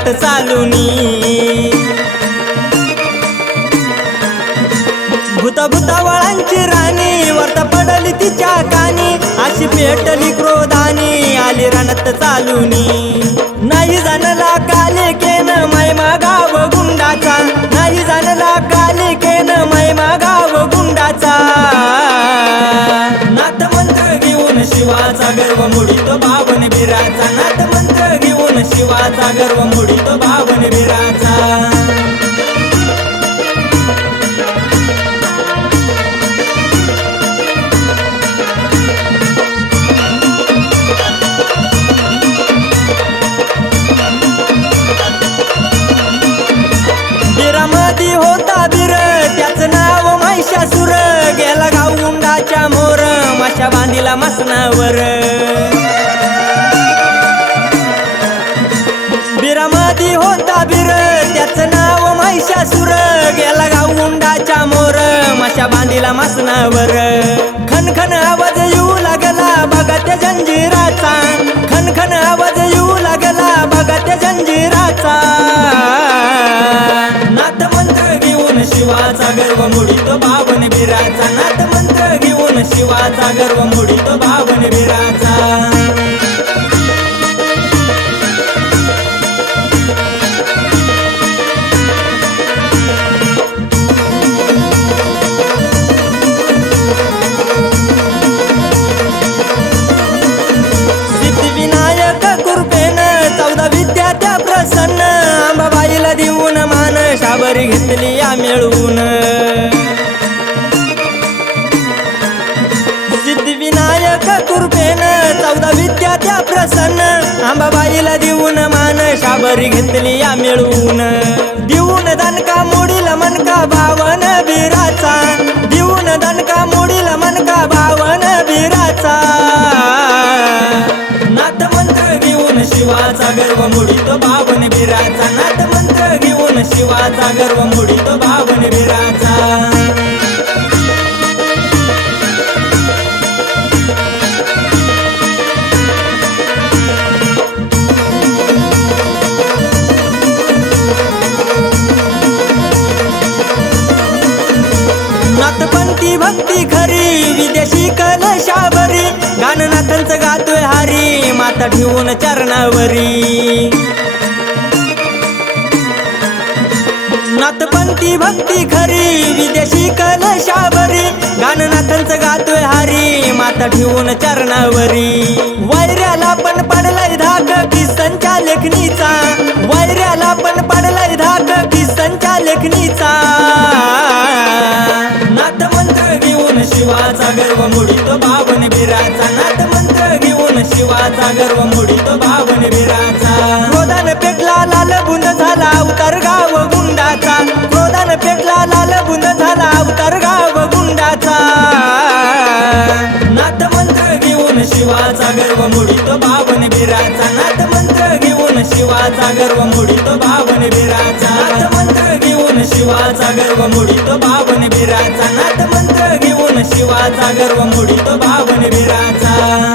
वाट चालूनी. भूत भूतावळांची राणी वर्ता पडली तिच्या कानी. अशी पेटली क्रोधानी आली रणत चालूनी. गेला गाव गुंडाच्या मोर माशा बांधिला मसनावर. त्या मासनावर खनखन आवाज येऊ लागला. बघा त्या जंजिराचा. बाईला देऊन मान शाबरी घेतली या मिळवून देऊन दणका मोडील मनका बावन बिराचा. देऊन दणका मोडील मनका बावन बिराचा. नाथ मंत्र घेऊन शिवाचा गर्व मुडितो भावन बिराचा. नाथ मंत्र घेऊन शिवाचा गर्व मुडितो भावन बिराचा. नाथपंथी भक्ती खरी विदेशी कलशावरी गाणनाथांचं गातोय हरी माता ठेवून चरणावरी. नाथपंथी भक्ती खरी विदेशी कलशावरी गाणनाथांचं गातोय हरी माता ठेवून चरणावरी. वैऱ्याला पण पडलाय धाक किसनच्या लेखणीचा. वैऱ्याला पण पडलाय धाक किसनच्या लेखणीचा. मुडितो भावन बिराचा क्रोधान पेटला लाल बुंद झाला उतार गाव गुंडाचा. क्रोधान पेटला लाल बुंद झाला उतार गाव गुंडाचा. नाथ मंत्र घेऊन शिवाचा गर्व मुडितो भावन बिराचा नाथ मंत्र घेऊन शिवाचा गर्व मुडितो भावन बिराचा नाथ मंत्र घेऊन शिवाचा गर्व मुडितो भावन बिराचा नाथ मंत्र घेऊन शिवाचा गर्व मुडितो भावन बिराचा